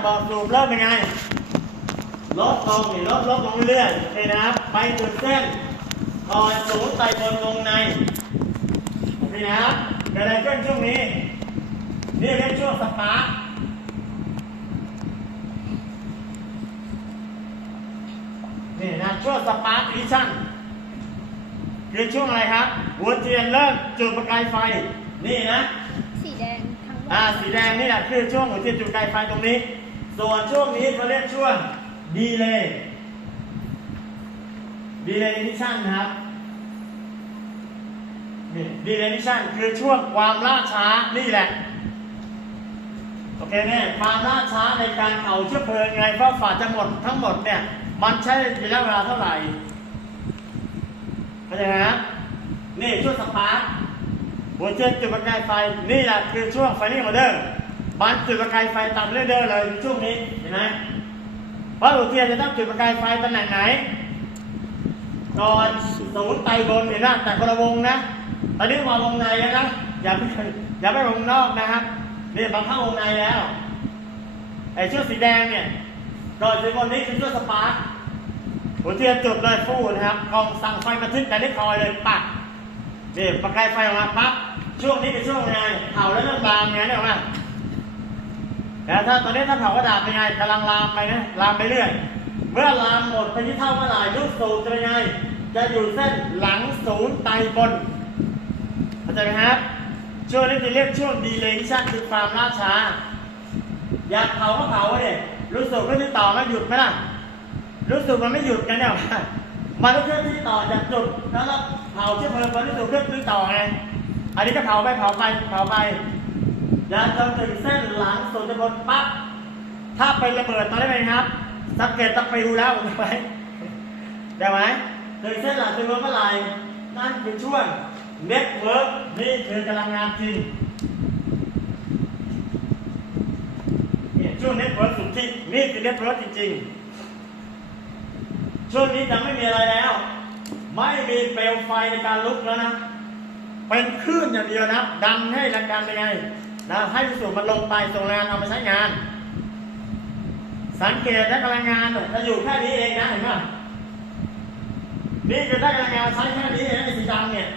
ระบอกสูบเริ่มเป็นไง ลดลงนี่ลดลดลงเรื่อยๆนี่นะครับ ไปจุดเส้นคอยสูงไตบนวงในนี่นะครับเกิดอะไรขึ้นช่วงนี้ นี่เรียกช่วงสปาร์คนี่นะช่วงสปาร์คดิชั่นคือช่วงอะไรครับ หัวเทียนเริ่มจุดประกายไฟ นี่นะ สีแดงทั้งหมดอ่า สีแดงนี่แหละคือช่วงหัวเทียนจุดประกายไฟตรงนี้ ส่วนช่วงนี้เขาเรียกช่วงดีเลย์ดีเลย์นิชั่นครับนี่ดีเลย์นิชั่นคือช่วงความล่าช้านี่แหละโอเคเนี่ยความล่าช้าในการเผาเชื้อเพลิงไงเพราะฝาจะหมดทั้งหมดเนี่ยมันใช้ระยะเวลาเท่าไหร่เข้าใจไหมครับนี่ช่วงสปาร์คหัวเทียนจุดประกายไฟนี่แหละคือช่วงไฟนิ่งออเดอร์ มันจุดประกายไฟตามเรื่อยๆเลยช่วงนี้เห็นไหมเพราะหัวเทียนจะต้องจุดประกายไฟตำแหน่งไหนก่อนศูนย์ไตบนเห็นไหมแต่คนละวงนะตอนนี้มาวงในแล้วนะอย่าไปอย่าไปวงนอกนะครับนี่มาเข้าวงในแล้วไอ้เชือกสีแดงเนี่ยก่อนสีบนนี้คือเชือกสปาร์คหัวเทียนจุดเลยฟูนะครับกองสั่งไฟมาทิ้งแต่ได้คอยเลยปักนี่ประกายไฟออกมาปั๊บช่วงนี้เป็นช่วงไงเผาแล้วเริ่มลามไงเนี่ยออกมา แต่ถ้าตอนนี้ถ้าเผากระดาษเป็นไงกำลังลามไปนะลามไปเรื่อย เมื่อลามหมดไปที่เท่าเมื่อไหร่ยุคสูบจะเป็นไง จะอยู่เส้นหลังศูนย์ไตบนเข้าใจไหมครับช่วงนี้จะเรียกช่วงดีเลย์ชั่นคือความล่าช้า อยากเผาก็เผาเลยรู้สึกก็ที่ต่อไม่หยุดไหมล่ะ รู้สึกมันไม่หยุดกันเนี่ยมันต้องเคลื่อนที่ต่อจากจุดแล้วเผาเชื้อเพลิงมันรู้สึกเคลื่อนที่ต่อไงอันนี้ก็เผาไปเผาไปเผาไป ยาจนถึงเส้นหลังสุดจะบนปั๊บถ้าไประเบิดตอนนี้เป็นไงครับ สังเกตตะปิวแล้วถูกไหมได้ไหมถึงเส้นหลังสุดบนเมื่อไหร่นั่นคือช่วงเน็ตเวิร์กนี่คือกำลังงานจริงเนี่ยช่วงเน็ตเวิร์กสุดที่นี่คือเน็ตเวิร์กจริงๆช่วงนี้จะไม่มีอะไรแล้ว ไม่มีเปลวไฟในการลุกแล้วนะเป็นคลื่นอย่างเดียวนะดันให้แรงดันเป็นไง นะให้วิสุมันลงไปส่งแรงเอามาใช้งาน สังเกตได้พลังงานจะอยู่แค่นี้เองนะเห็นไหมนี่คือได้พลังงานใช้แค่นี้เองไอ้สีดำเนี่ย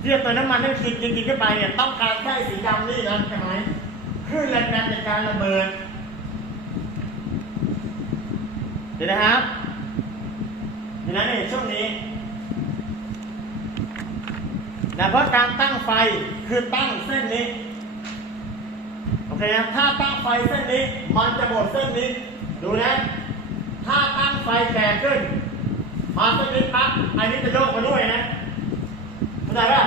เทียบตัวน้ำมันที่คือกินกินเข้าไปเนี่ยต้องการแค่สีดำนี่นะใช่ไหมคลื่นแรงดันในการระเบิดเดี๋ยวนะครับเห็นไหมนี่ช่วงนี้นะเพราะการตั้งไฟคือตั้งเส้นนี้ เคนะถ้าตั้งไฟเส้นนี้ มันจะหมดเส้นนี้ ดูนะ ถ้าตั้งไฟแก่ขึ้น มาเส้นนี้ปั๊บ อันนี้จะโยกมาด้วยนะเข้าใจป่ะ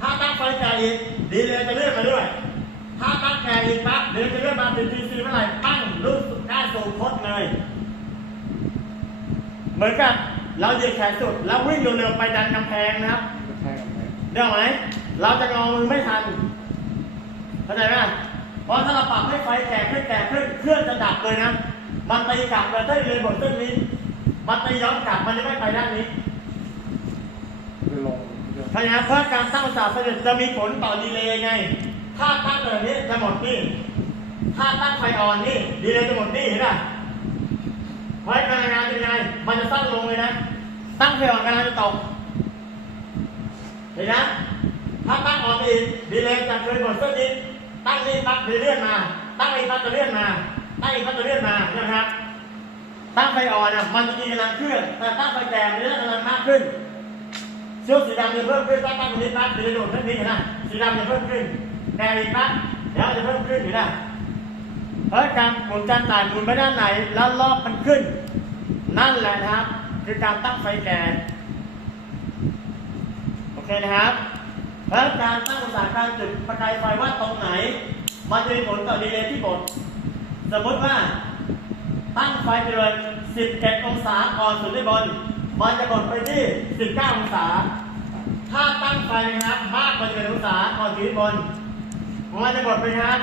ถ้าตั้งไฟแก่อีก ดีเลยจะเลื่อนมาด้วย ถ้าตั้งแก่อีกปั๊บเดี๋ยวจะเลื่อนมาเป็นทีซีเมื่อไหร่ปั้งรู้สึกได้สูงพดเลย เหมือนกับเราเหยียดแขนสุด แล้ววิ่งเร็วๆไปดันกำแพงนะครับใช่ครับแม่เรื่องไหม เราจะงอมือไม่ทัน เข้าใจไหมเพ ราะถ้าเราปรับให้ไฟแก่ขึ้นแก่ขึ้นเครื่องจะดับเลยนะ มันตีกลับเลยถ้เรียนบทเส้นนี้ มันตีย้อนกลับมันจะไม่ไปด้านนี้พราะฉะนั้นเพื่อการตั้งศาสตร์เสด็จจะมีผลต่อดีเลย์ไง ถ้าตั้งแบบนี้จะหมดนี่ ถ้าตั้งไฟอ่อนนี่ดีเลย์จะหมดนี่เห็นป่ะเพราะการงานเป็นไง มันจะสั้นลงเลยนะ ตั้งไฟอ่อนการงจะตกเห็นนะ ถ้าตั้งอ่อกอีกดีเลยจะเคยหมดเส้นนี้ ตั้งนี่ปั๊บจะเลื่อนมา ตั้งอีกปั๊บจะเลื่อนมาตั้งอีกปั๊บจะเลื่อนมานะครับ ตั้งไฟอ่อนอะมันจะมีกำลังเคลื่อนแต่ตั้งไฟแก่มันจะได้กำลังมากขึ้นเช่วงสีดำจะเพิ่มขึ้นตั้งตั้งตรงนี้ปั๊บจะโดดเส้นนี้นไหมสีดำจะเพิ่มขึ้นแก่อีกปั๊บเดี๋ยวจะเพิ่มขึ้นเห็นไหมเพราะการหมุนจานต่ายหมุนไปด้านไหนแล้วรอบมันขึ้น นั่นแหละนะครับ คือการตั้งไฟแก่โอเคนะครับ แล้วการตั้งองศาการจุดประกายไฟว่าตรงไหน มันจะมีผลต่อดีเลย์ที่บดสมมติว่าตั้งไฟไปเลย 11 องศาก่อนสุดที่บนมันจะบดไปที่ 19 องศา ถ้าตั้งไฟนะครับมากกว่า11องศาก่อนสุดที่บนมันจะบดไปนะครับ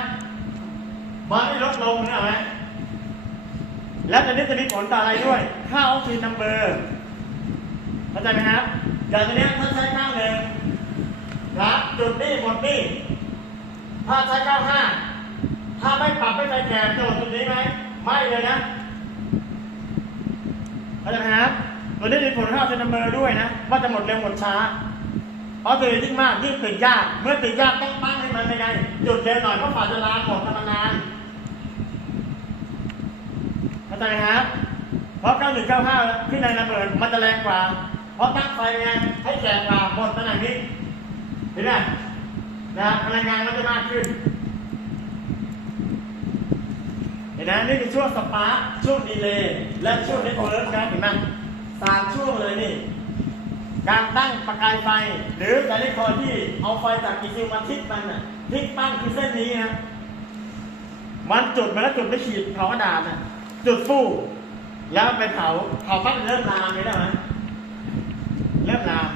มันไม่ลดลงนะไหมแล้วจะนี้จะมีผลต่ออะไรด้วย ค่าออกซิเจนนัมเบอร์เข้าใจไหมครับ อย่างตัวนี้ถ้าใช้ข้างหนึ่ง ครับจุดนี่หมดนี่ถ้าใช้เก้าห้าถ้าไม่ปรับไม่ใส่แกนจะหมดตรงนี้ไหมไม่เลยนะเข้าใจไหมครับตัวนี้มีผลข้าเซนเมอร์ด้วยนะว่าจะหมดเร็วหมดช้าเพราะตื่นยิ่งมากยิ่งตื่นยาก เมื่อตื่นยากต้องตั้งให้มันเป็นไงจุดเร็วหน่อยเพราะฝ่าจะลาหมดทำนานเข้าใจไหมครับเพราะ9195ขึ้นในระเบิดมันจะแรงกว่า เพราะตั้งไฟไงให้แก่กว่าหมดตำแหน่งนี้ เห็นไหมนะพลังงานมันจะมากขึ้น เห็นไหมนี่คือช่วงสปาร์ช่วงดีเลย์และช่วงเน็ตเวิร์กนะเห็นไหมสามช่วงเลยนี่ การตั้งประกายไฟ หรือแต่ละคนที่เอาไฟจากกิซิลมาทิศมันน่ะทิศปั้งคือเส้นนี้นะมันจุดมาแล้วจุดไม่ขีดเผากระดาษน่ะจุดฟู่แล้วไปเผาเผาปั้งเริ่มลามเลยได้ไหมเริ่มลาม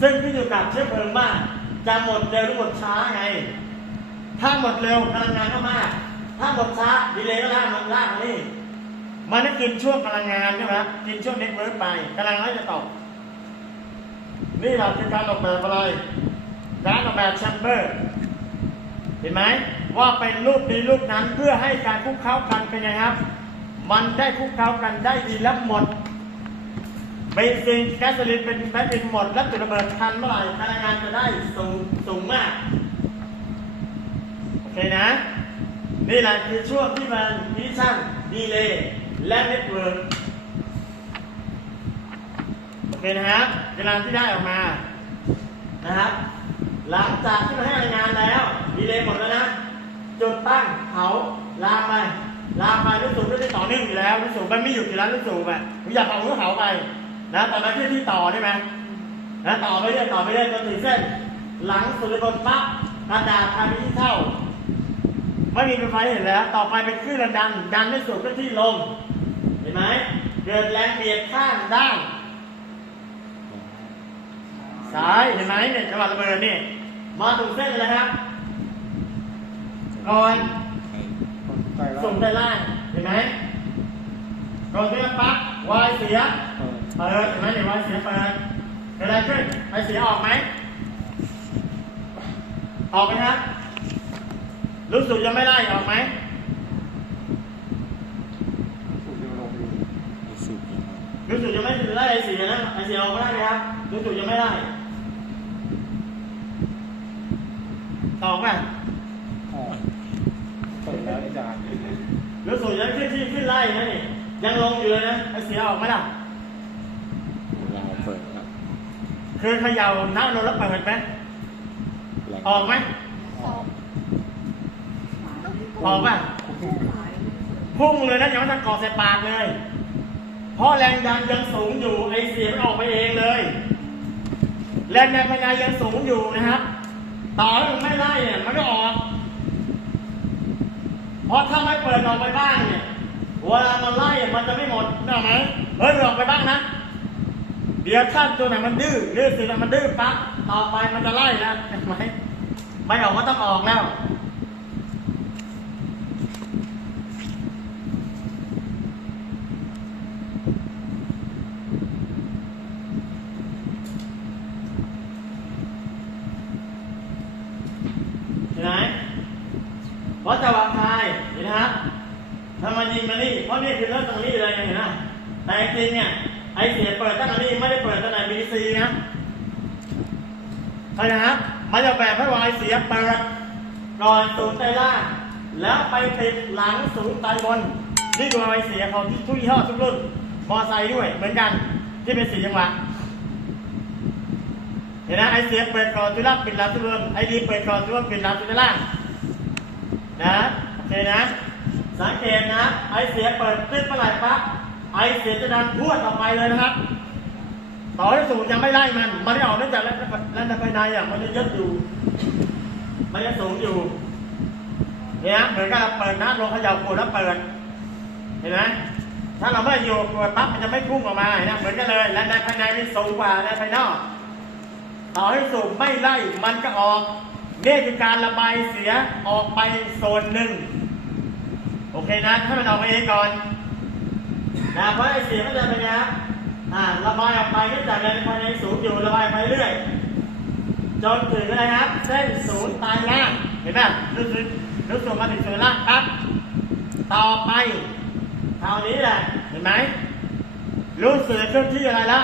ซึ่งขึ้นอยู่กับเชื้อเพลิงว่าจะหมดเร็วหรือหมดช้าไง ถ้าหมดเร็วพลังงานก็มาก ถ้าหมดช้าดีเลยก็ล่างมันล่างนี่มันได้กินช่วงพลังงานใช่ไหมกินช่วงเน็ตเวิร์กไปกำลังน้อยจะตกนี่เราคือการออกแบบอะไรการออกแบบแชมเบอร์เห็นไหมว่าเป็นรูปนี้รูปนั้นเพื่อให้การคุกเคล้ากันเป็นไงครับ มันได้คุกเคล้ากันได้ดีและหมด เบนซินแก๊สโซลินเป็นแบนซินหมด แล้วจุดระเบิดทันเมื่อไหร่พลังงานจะได้สูงสูงมาก โอเคนะ นี่แหละคือช่วงที่มันดิชั่นดีเลย์และเน็ตเวิร์กโอเคนะครับเวลาที่ได้ออกมานะครับ หลังจากที่เราให้รายงานแล้ว ดีเลย์หมดแล้วนะ จุดตั้งเผาลามไปลามไปรู้สึกไม่ได้ต่อเนื่องอยู่แล้วรู้สึกมันไม่หยุดอยู่แล้วรู้สึกแบบอยากเอาหัวเผาไป นะแต่มาที่ที่ต่อได้ไหมนะต่อไปเรื่อยต่อไปเรื่อยจนถึงเส้น หลังสุดบนปั๊บกระดาษทำที่เท่า ไม่มีไฟเห็นแล้ว ต่อไปเป็นคลื่นดัน ดันไม่สูงก็ที่ลง เห็นไหมเกิดแรงเบียดข้างด้านซ้ายเห็นไหมเนี่ยจังหวะระเบิดนี่มาตรงเส้นเลยครับก่อนส่แล้วส่งไปล่างเห็นไหมก่อนที่จะปั๊บวายเสีย เออเปิดเห็นไหมเนี่ยวายเสียเปิดเกิดอะไรขึ้นไอเสียออกไหม ออกไหมครับรู้สึกยังไม่ไล่ออกไหมสูบจะลงอยู่รู้สึกยังไงรู้สึกยังไม่ไล่ไอเสียนะไอเสียออกไม่ได้ไหมครับรู้สึกยังไม่ไล่ออกป่ะอ๋อเปิดแล้วอาจารย์รู้สึกยังขึ้นที่ขึ้นไล่นะนี่ยังลงอยู่เลยนะไอเสียออกไหมล่ะ เวลาเปิดครับ เคยเขย่าน้ำลงแล้วเปิดไหมแรงออกไหมอ๋อออกป่ะพุ่งเลยนะยังไม่ทันก่อใส่ปากเลย เพราะแรงดันยังสูงอยู่ไอเสียมันออกไปเองเลย แรงดันภายในยังสูงอยู่นะครับ ต่อให้มันไม่ไล่เนี่ยมันก็ออกเพราะถ้าไม่เปิดออกไปบ้างเนี่ยเวลามันไล่มันจะไม่หมดนึกออกไหมเฮ้ยมันออกไปบ้างนะ เดี๋ยวถ้าตัวไหนมันดื้อหรือสิ่งไหนมันดื้อปั๊บต่อไปมันจะไล่แล้วเห็นไหมไม่ออกก็ต้องออกแล้วเห็นไหมเพราะจะวางทายเห็นไหมครับถ้ามันยิงมานี่เพราะนี่คือเริ่มตรงนี้เลยเห็นไหมแต่จริงเนี่ย ไอเสียเปิดตั้งแต่นี้ไม่ได้เปิดตั้งแต่บีซีนะเข้าใจนะครับมันจะแบบให้วายเสียเปิดก่อนสูงไตล่างแล้วไปติดหลังสูงไตบนนี่คือวายเสียของทุกยี่ห้อทุกรุ่นมอไซค์ด้วยเหมือนกันที่เป็นสีจังหวะเห็นไหมไอเสียเปิดก่อนตัวล่างปิดหลังตัวบนไอดีเปิดก่อนตัวบนปิดหลังตัวล่างนะโอเคนะ สังเกตนะ ไอเสียเปิดขึ้นเมื่อไหร่ปั๊บ เสียจะดันพวดออกไปเลยนะครับ ต่อให้สูงยังไม่ไล่มันมันไม่ออกเนื่องจากแล้วแล้วภายในอะมันจะยึดอยู่มันจะสูงอยู่เนี่ยเหมือนกับเปิดน้ำลงเขย่าขวดแล้วเปิดเห็นไหมถ้าเราไม่อยู่ขวดปั๊บมันจะไม่พุ่งออกมาเห็นไหมเหมือนกันเลยและในภายในมันสูงกว่าในภายนอกต่อให้สูบไม่ไล่มันก็ออกนี่คือการระบายเสียออกไปโซนหนึ่งโอเคนะให้มันออกไปเองก่อน นะเพราะไอเสียมันจะเป็นไงครับอ่าระบายออกไปก็จากในภายในสูงอยู่ระบายไปเรื่อยจนถึงอะไรครับเส้นศูนย์ปลายล่างเห็นไหมรู้สึกรู้สึกมาถึงส่วนล่างปั๊บต่อไปคราวนี้แหละเห็นไหมรู้สึกเคลื่อนที่อะไรละ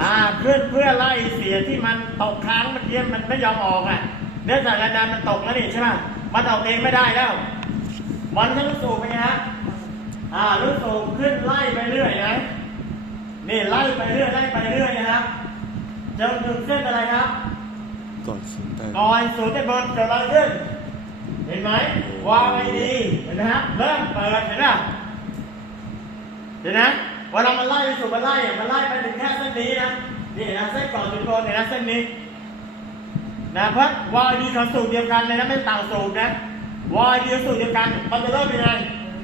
อ่าเพื่อเพื่อไล่เสียที่มันตกค้างเมื่อกี้มันไม่ยอมออกอะเนื่องจากแรงดันมันตกแล้วนี่ใช่ไหมมันออกเองไม่ได้แล้ว มันก็รู้สึกเป็นไงฮะ อ่ารู้สึกขึ้นไล่ไปเรื่อยนะนี่ไล่ไปเรื่อยไล่ไปเรื่อยนะครับจนถึงเส้นอะไรครับก่อนศูนย์ใต้ก่อนศูนย์ได้บนเกิดอะไรขึ้นเห็นไหมวางไว้ดีเห็นไหมฮะเริ่มเปิดเห็นไหมเห็นไหมเวลามันไล่ไปสู่มันไล่อะมันไล่ไปถึงแค่เส้นนี้นะนี่นะเส้นก่อนถึงบนเนี่ยนะเส้นนี้นะเพราะวายดีของสูตรเดียวกันเลยนะไม่ต่างสูตรนะวายดีสูตรเดียวกันมันจะเริ่มยังไง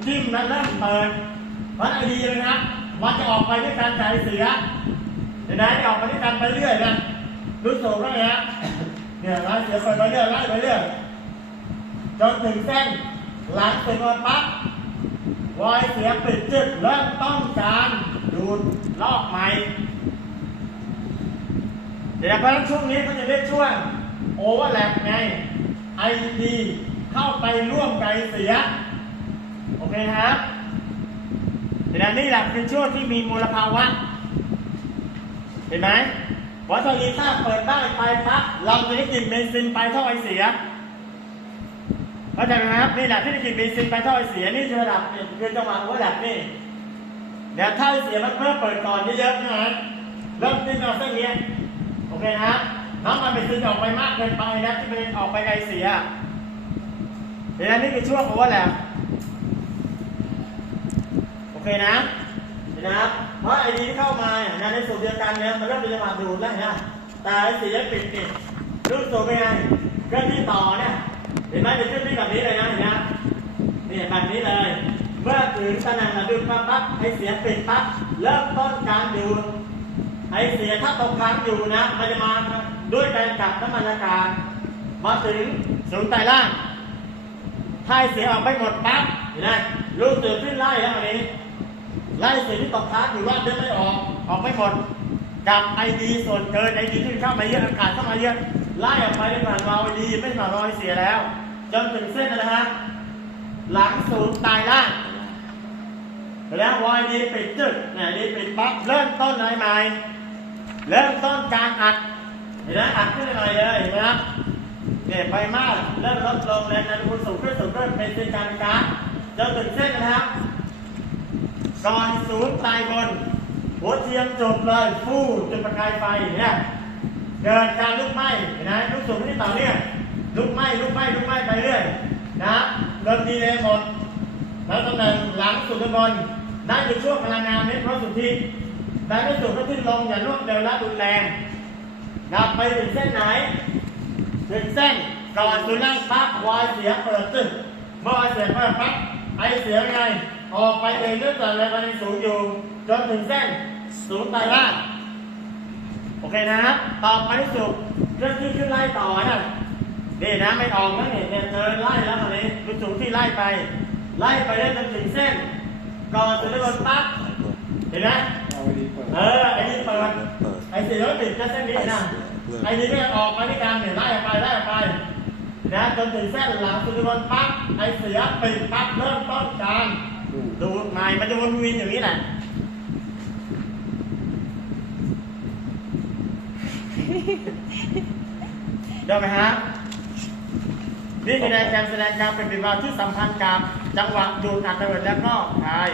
จิ้มแล้วเริ่มเปิดเพราะไอดีเลยนะมันจะออกไปด้วยการจ่ายเสียเห็นไหมออกไปด้วยกันไปเรื่อยนะรู้สูตรไหมฮะเนี่ยไล่เสียไปเรื่อยไล่ไปเรื่อยจนถึงเส้นหลังถึงวันปั๊บวายเสียปิดจึกเริ่มต้องการดูดลอกใหม่เดี๋ยวเพราะฉะนั้นช่วงนี้เขาจะเรียกช่วงโอเวอร์แลปไง IP เข้าไปร่วมไกลเสีย เคนะครับเดี๋ยวนี่แหละคือช่วงที่มีมลภาวะ เห็นไหมวัตถุดีถ้าเปิดได้ไปปั๊บเราจะได้กลิ่นเบนซินไปท่อไอเสียเข้าใจไหมครับนี่แหละที่ได้กลิ่นเบนซินไปท่อไอเสียนี่คือระดับนี่คือจังหวะโอเวร์แลปนี่เดี๋ยวถ้าไอเสียมันเพิ่มเปิดก่อนเยอะๆนะฮะเริ่มติ้นเอาเส้นนี้โอเคนะน้ำมันเป็นซึมออกไปมากเกินไปนะที่มันออกไปไกลเสียเดี๋ยวนี้คือช่วงโอเวอร์แลปโอ เคนะเห็นนะครับ เพราะไอดีที่เข้ามาเนี่ยในสูตรเดียวกันเนี่ยมันเริ่มเป็นจังหวะดูดแล้วนะแต่ไอสียังปิดนี่รู้สูตรเป็นไงเครื่องที่ต่อเนี่ยเห็นไหมเป็นเครื่องที่แบบนี้เลยนะเห็นไหมนี่แบบนี้เลย เมื่อถึงตำแหน่งระดึงปั๊บปั๊บไอเสียปิดปั๊บเริ่มต้นการดูดไอเสียถ้าตกค้างอยู่นะมันจะมาด้วยการกลับน้ำมันอากาศมาถึงศูนย์ไตล่างถ้าไอเสียออกไปหมดปั๊บเห็นไหมรู้สึกขึ้นไล่แล้วอันนี้ ไล่เสียที่ตกค้างอยู่ว่าจะไม่ออก ออกไม่หมดกลับไอดีส่วนเกินไอดีที่เข้ามาเยอะอากาศเข้ามาเยอะไล่ออกไปด้วยผ่านเราไอดีไม่ผ่านรอยเสียแล้ว จนถึงเส้นอะฮะหลังศูนย์ไตล่างแล้ววายดีปิดจึกนี่ยดีปิดปั๊บเริ่มต้นอะไรใหม่เริ่มต้นการอัดเห็นไหมอัดขึ้นหน่เลยเห็นไหมครับเนี่ยไฟมากเริ่มลดลงแรงดันคูณสูงขึ้นสูงขึ้นเป็นเส้นการกาซจนถึงเส้นนะครับ ก่อนศูนย์ตายบน หัวเทียมจบเลยฟู่จุดประกายไฟเนี่ยเกิดการลุกไหม้เห็นไหมลุกสูงที่ต่อเนี่ยลุกไหม้ลุกไหม้ลุกไหม้ไปเรื่อยนะเริ่มดีเลยหมดแล้วตำแหน่งหลังสุดบนได้เป็นช่วงพลังงานเม็ดเพราะสุทธิได้ไม่สุดก็ขึ้นลงอย่ารวดเร็วและรุนแรงดับไปถึงเส้นไหนถึงเส้นก่อนสุนัขปั๊บวายเสียเปิดตึ้งเมื่อวายเสียเปิดปั๊บไอเสียไง ออกไปเองเนื่องจากแรงดันสูงอยู่จนถึงเส้นศูนย์ไตรล่างโอเคนะครับต่อไปที่สุดเรื่องที่ขึ้นไล่ต่อนะนี่นะไม่ออกแล้วเนี่ยเนี่ยเดินไล่แล้วตอนนี้คือสูงที่ไล่ไป ไล่ไปได้จนถึงเส้นก่อนจะได้บนปั๊บเห็นไหมเออไอ้นี่เปิดไอ้สีรถติดแค่เส้นนี้นะไอ้นี่ก็ออกมาที่กลางเนี่ยไล่ออกไปไล่ออกไปนะจนถึงเส้นหลังสุดบนปั๊บไอ้เสียปิดปั๊บเริ่มต้นการ ดูนายมันจะวนเวียนอย่างนี้แหละได้ไหมฮะนี่คือการแสดงการเป็นปฏิบัติที่สัมพันธ์กับจังหวะดูดอัดระเบิดแล้วก็คลาย